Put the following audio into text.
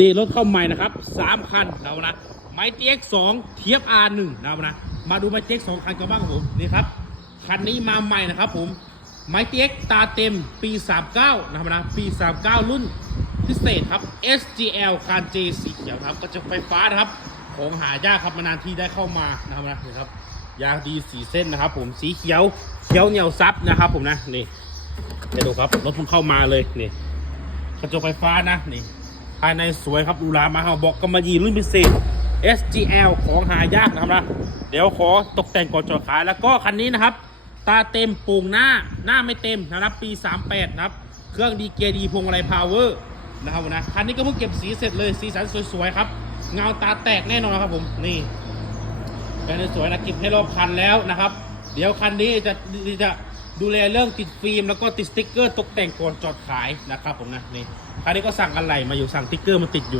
นี่รถเข้าใหม่นะครับสามคันนะนะไมตีเอ็กสองเทียบอาร์หนึ่งนะนะมาดูไมตีเอ็กสองคันกันบ้างครับผมนี่ครับคันนี้มาใหม่นะครับผมไมตีเอ็กตาเต็มปี 39 นะครับนะปี 39 รุ่นพิเศษครับ SGL คานเจสีเขียวครับก็จะไฟฟ้านะครับของหายากครับมานานที่ได้เข้ามานะครับนะนี่ครับยางดีสีเส้นนะครับผมสีเขียวเขียวเหนียวซับนะครับผมนะนี่เดี๋ยวดูครับรถเพิ่งเข้ามาเลยนี่กระจกไฟฟ้านะนี่ ภายในสวยครับดูรามาครับอกกำมะหยี่รุ่นพิเศษ SGL ของหายากนะครับนะเดี๋ยวขอตกแต่งก่อนจอดขายแล้วก็คันนี้นะครับ ตาเต็มโป่งหน้าหน้าไม่เต็มนะครับปี 38 นะครับ เครื่องดีเกียร์ดีพวงมาลัยพาวเวอร์นะครับนะคันนี้ก็เพิ่งเก็บสีเสร็จเลยสีสันสวยๆครับ เงาตาแตกแน่นอนครับผมนี่เป็นสวยนะเก็บให้รอบคันแล้วนะครับ เดี๋ยวคันนี้จะจะ ดูแลเรื่องติดฟิล์มแล้วก็ติดสติ๊กเกอร์ตกแต่งก่อนจอดขายนะครับผมนะนี่คันนี้ก็สั่งอะไรมาอยู่สั่งสติ๊กเกอร์มาติดอยู่